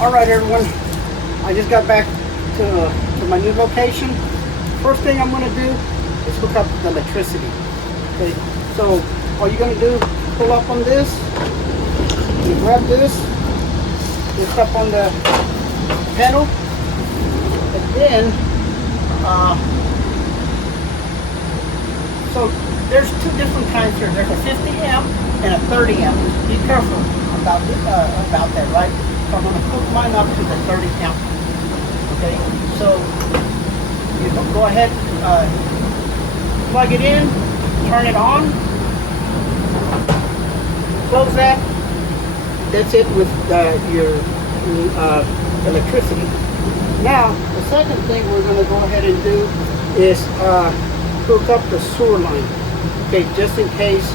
All right, everyone. I just got back to my new location. First thing I'm going to do is hook up the electricity. Okay. So all you're going to do, pull up on this. You grab this. Lift up on the pedal, and then so there's two different kinds here. There's a 50 amp and a 30 amp. Be careful about that, right? So I'm going to hook mine up to the 30 amp. Okay, so you go ahead, plug it in, turn it on, close that. That's it with your electricity. Now, the second thing we're going to go ahead and do is hook up the sewer line. Okay, just in case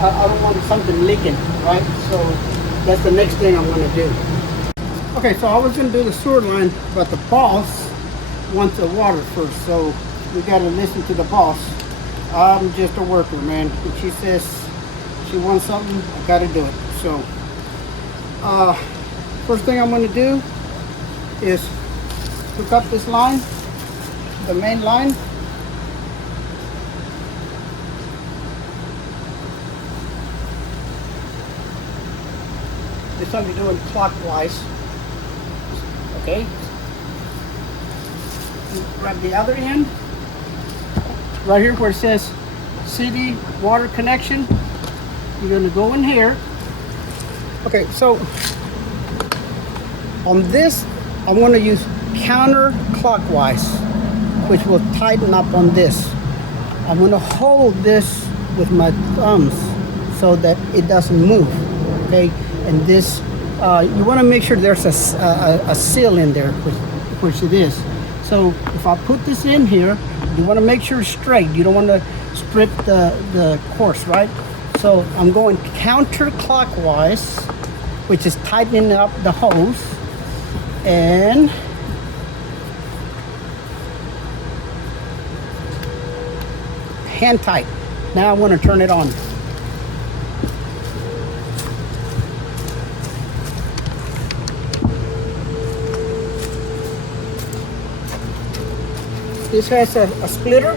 I don't want something leaking, right? So that's the next thing I'm going to do. Okay, so I was going to do the sewer line, but the boss wants the water first, so we got to listen to the boss. I'm just a worker, man. If she says she wants something, I got to do it. So first thing I'm going to do is hook up this line, the main line. This time you're doing clockwise. Okay. You grab the other end. Right here where it says city water connection. You're going to go in here. Okay, so on this, I'm going to use counterclockwise, which will tighten up on this. I'm going to hold this with my thumbs so that it doesn't move. Okay, and this, you want to make sure there's a seal in there, which it is. So if I put this in here, you want to make sure it's straight. You don't want to strip the course, right? So I'm going counterclockwise, which is tightening up the hose, and hand tight. Now I want to turn it on. This has a splitter,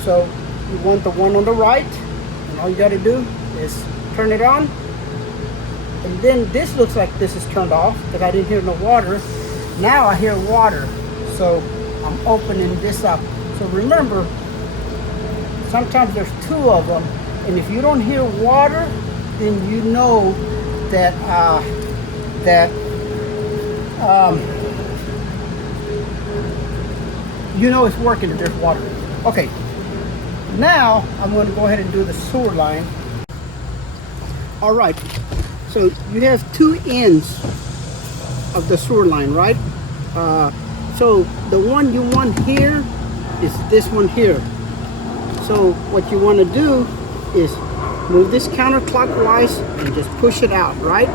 so you want the one on the right, and all you got to do is turn it on. And then this looks like this is turned off because I didn't hear no water. Now I hear water, so I'm opening this up. So remember, sometimes there's two of them, and if you don't hear water, then you know that you know it's working if there's water. Okay, now I'm going to go ahead and do the sewer line. All right, so you have two ends of the sewer line, right? So the one you want here is this one here. So what you want to do is move this counterclockwise and just push it out, right?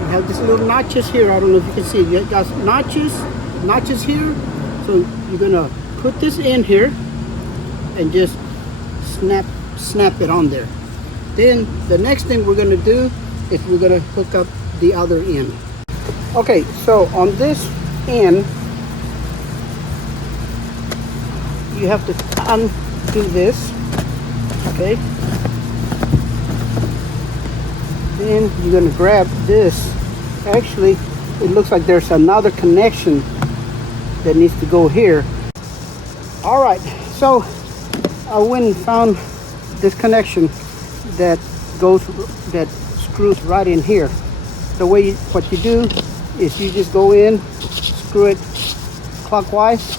You have this little notches here. I don't know if you can see. You got notches here. So you're gonna put this in here and just snap it on there. Then the next thing we're gonna do is we're gonna hook up the other end. Okay, so on this end, you have to undo this, okay? Then you're gonna grab this. Actually, it looks like there's another connection that needs to go here. All right, so I went and found this connection that screws right in here. The way what you do is you just go in, screw it clockwise,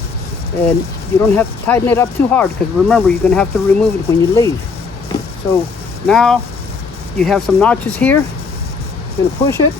and you don't have to tighten it up too hard because remember you're going to have to remove it when you leave. So now you have some notches here. You're going to push it.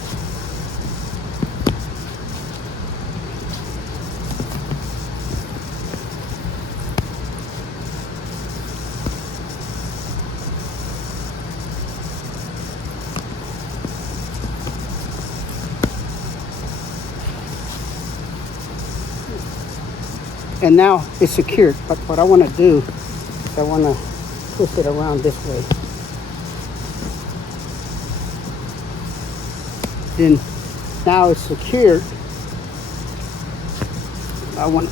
And now it's secured, but what I want to do is I want to twist it around this way. then now it's secured. I want,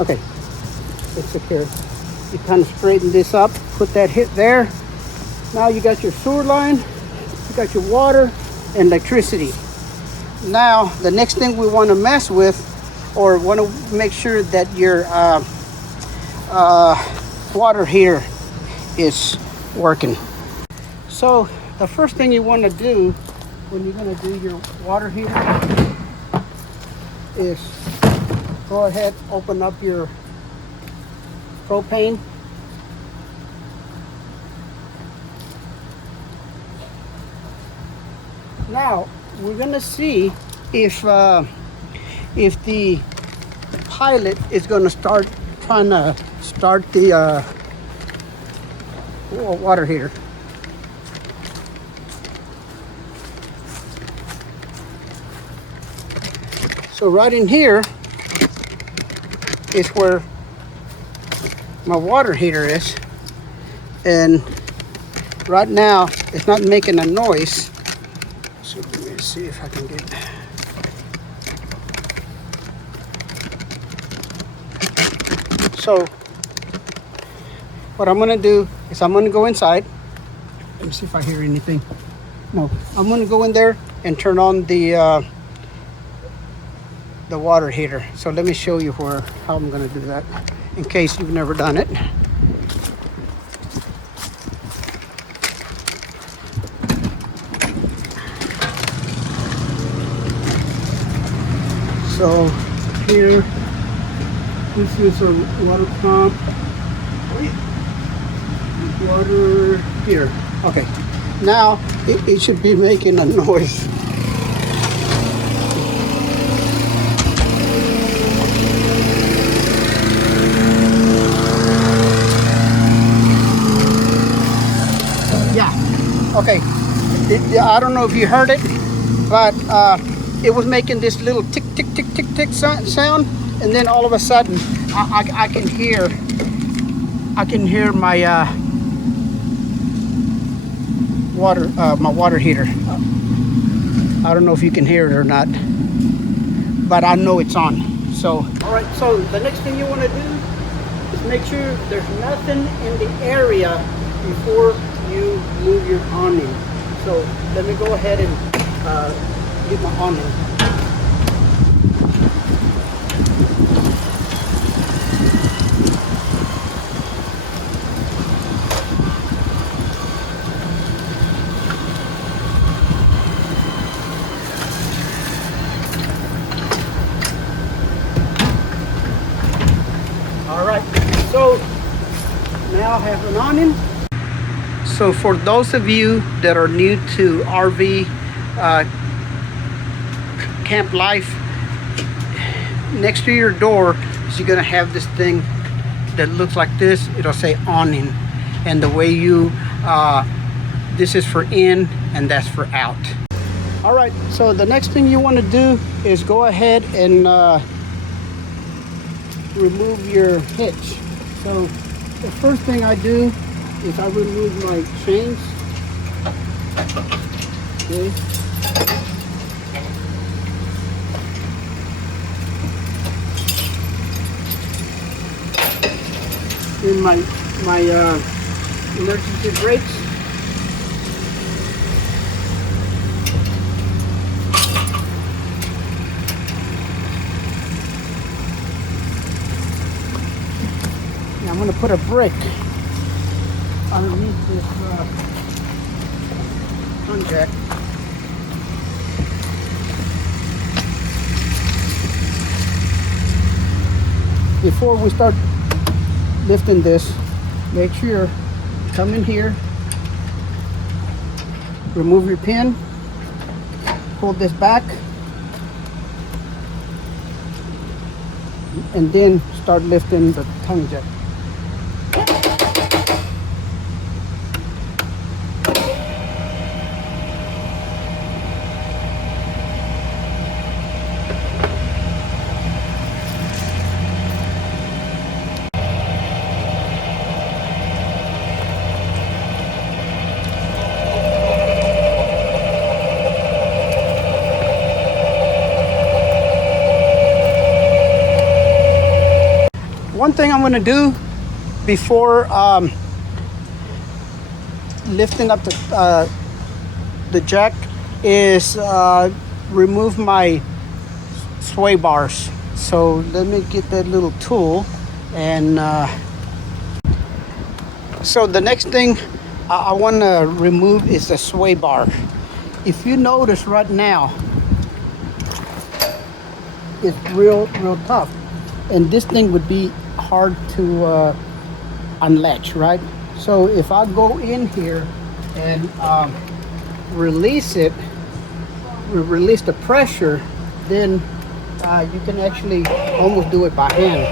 okay, it's secure. You kind of straighten this up, put that hit there. Now you got your sewer line, you got your water and electricity. Now the next thing we want to mess with, or want to make sure that your water heater is working. So the first thing you want to do when you're going to do your water heater is go ahead, open up your propane. Now we're going to see if the pilot is going to start trying to start the water heater. So right in here is where my water heater is, and right now it's not making a noise. So let me see if I can get. So what I'm gonna do is I'm gonna go inside. Let me see if I hear anything. No, I'm gonna go in there and turn on the water heater. So let me show you how I'm gonna do that in case you've never done it. So here, this is a water pump. Water here. Okay. Now it should be making a noise. Okay, I don't know if you heard it, but it was making this little tick, tick, tick, tick, tick sound, and then all of a sudden, I can hear my water heater. I don't know if you can hear it or not, but I know it's on. So, all right. So the next thing you want to do is make sure there's nothing in the area before you move your awning. So let me go ahead and get my awning. All right, so now I have an awning. So for those of you that are new to RV camp life, next to your door is you're gonna have this thing that looks like this. It'll say awning, and the way you this is for in and that's for out. All right, so the next thing you want to do is go ahead and remove your hitch. So the first thing I do is I remove my chains. Okay. Then my emergency brakes. Now I'm going to put a brake underneath this sun jack. Before we start lifting this, make sure come in here, remove your pin, pull this back, and then start lifting the tongue jack. thing I'm gonna do before lifting up the jack is remove my sway bars. So let me get that little tool, and so the next thing I want to remove is the sway bar. If you notice right now, it's real tough, and this thing would be hard to unlatch, right? So if I go in here and release the pressure, then you can actually almost do it by hand.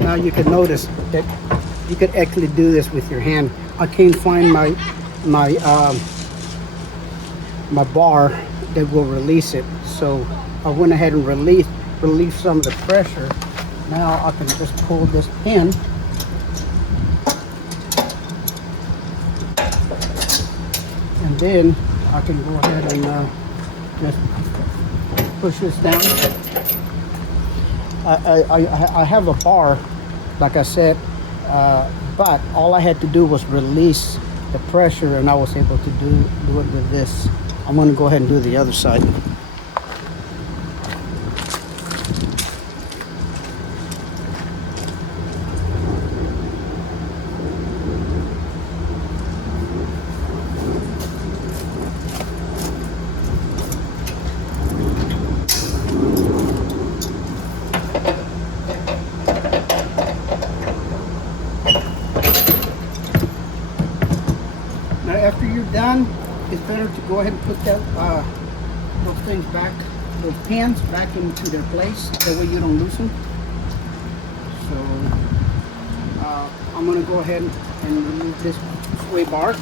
Now you can notice that you could actually do this with your hand. I can't find my bar that will release it, so I went ahead and relieved some of the pressure. Now I can just pull this pin, and then I can go ahead and just push this down. I have a bar, like I said, but all I had to do was release the pressure, and I was able to do it with this. I'm going to go ahead and do the other side. After you're done, it's better to go ahead and put that those things back, those pins back into their place. That way you don't lose them. So I'm going to go ahead and remove this sway bar.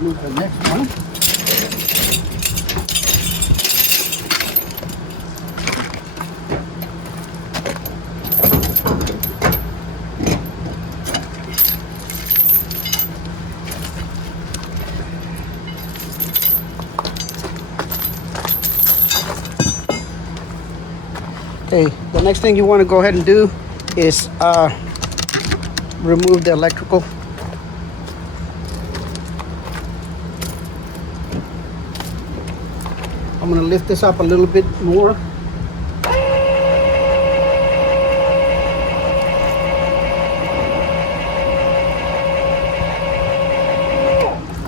Move the next one. Okay, the next thing you want to go ahead and do is remove the electrical. I'm going to lift this up a little bit more.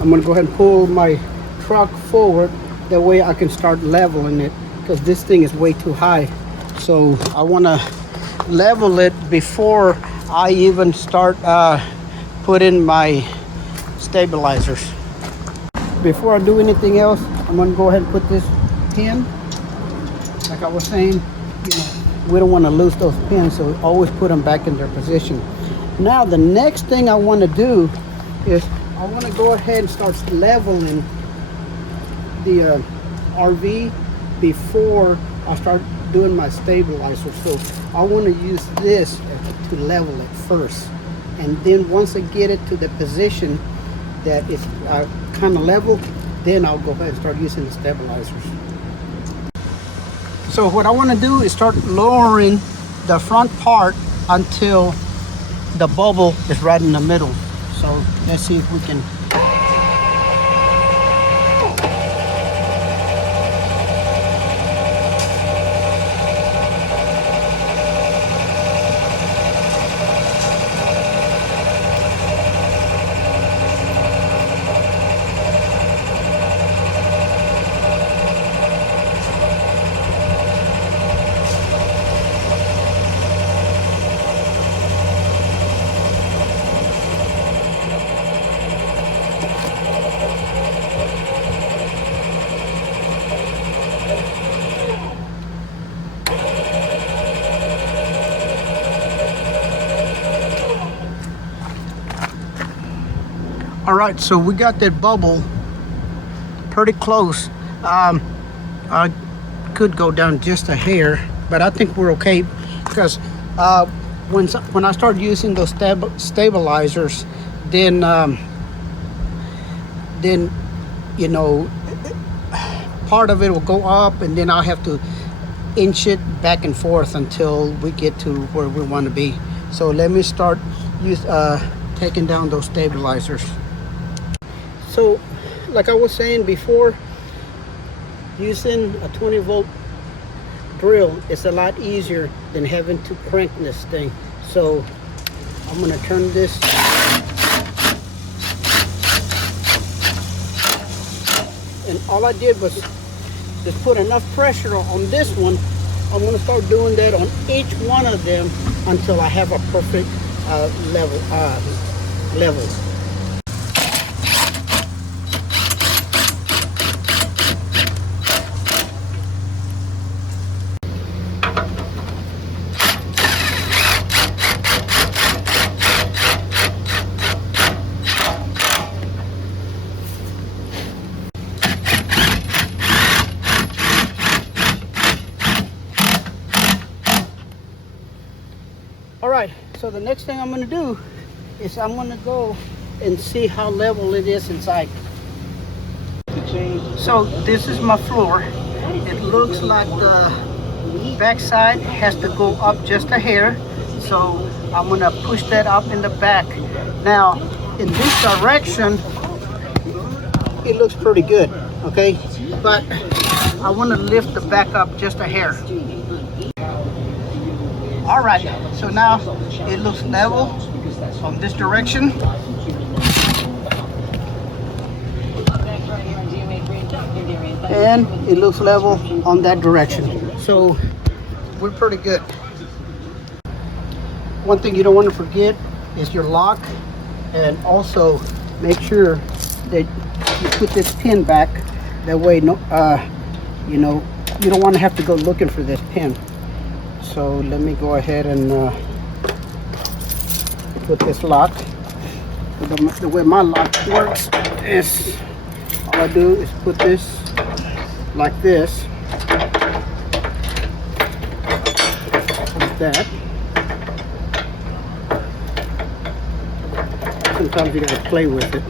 I'm going to go ahead and pull my truck forward. That way I can start leveling it, because this thing is way too high. So I want to level it before I even start putting my stabilizers. Before I do anything else, I'm going to go ahead and put this pin. Like I was saying, we don't want to lose those pins, so always put them back in their position. Now the next thing I want to do is I want to go ahead and start leveling the RV before I start doing my stabilizer. So I want to use this to level it first, and then once I get it to the position that it's kind of level, then I'll go ahead and start using the stabilizers. So what I want to do is start lowering the front part until the bubble is right in the middle. So let's see if we can. All right, so we got that bubble pretty close. I could go down just a hair, but I think we're okay because when I start using those stabilizers, then you know, part of it will go up, and then I'll have to inch it back and forth until we get to where we want to be. So let me start taking down those stabilizers. So like I was saying before, using a 20-volt drill is a lot easier than having to crank this thing. So I'm going to turn this, and all I did was just put enough pressure on this one. I'm going to start doing that on each one of them until I have a perfect level. Alright, so the next thing I'm going to do is I'm going to go and see how level it is inside. So this is my floor. It looks like the back side has to go up just a hair. So I'm going to push that up in the back. Now, in this direction, it looks pretty good, okay? But I want to lift the back up just a hair. All right, so now it looks level from this direction. And it looks level on that direction. So we're pretty good. One thing you don't want to forget is your lock, and also make sure that you put this pin back. That way, you know, you don't want to have to go looking for this pin. So let me go ahead and put this lock. The way my lock works is all I do is put this like this, like that. Sometimes you gotta play with it.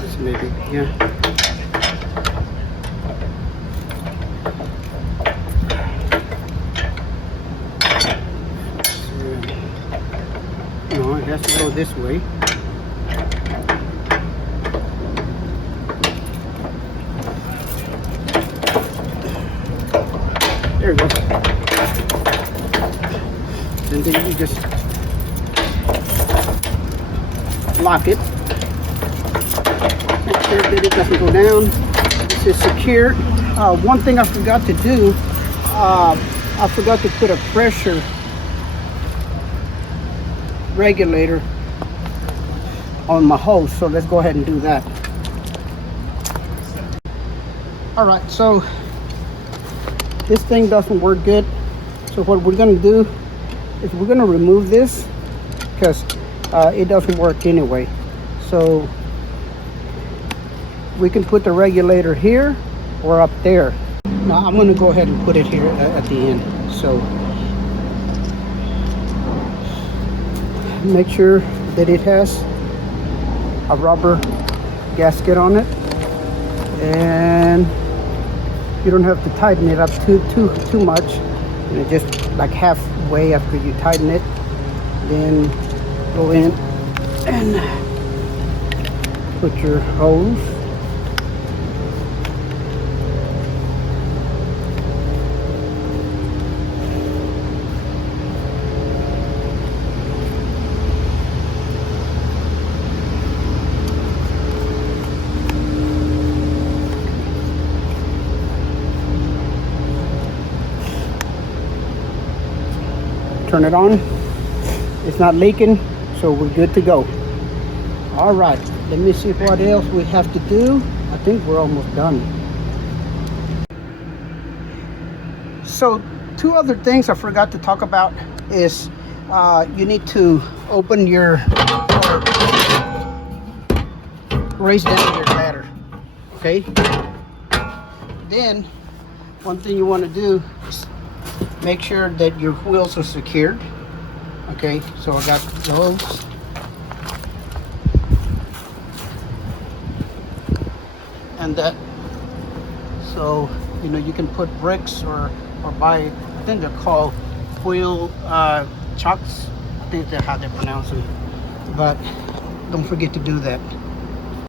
This maybe, yeah. No, it has to go this way. There we go. And then you just lock it. Make sure that it doesn't go down. This is secure. One thing I forgot to do, I forgot to put a pressure regulator on my hose, so let's go ahead and do that. All right, so this thing doesn't work good, so what we're going to do is we're going to remove this because it doesn't work anyway. So we can put the regulator here or up there. Now I'm going to go ahead and put it here at the end. So make sure that it has a rubber gasket on it, and you don't have to tighten it up too much. You know, just like halfway after you tighten it, then go in and put your hose. Turn it on. It's not leaking, so we're good to go. All right, let me see what else we have to do. I think we're almost done. So two other things I forgot to talk about is you need to open your, raise down your ladder, okay? Then, one thing you want to do is make sure that your wheels are secured. Okay, so I got those. And that, so, you know, you can put bricks or buy, I think they're called wheel chocks. I think that's how they pronounce them. But don't forget to do that.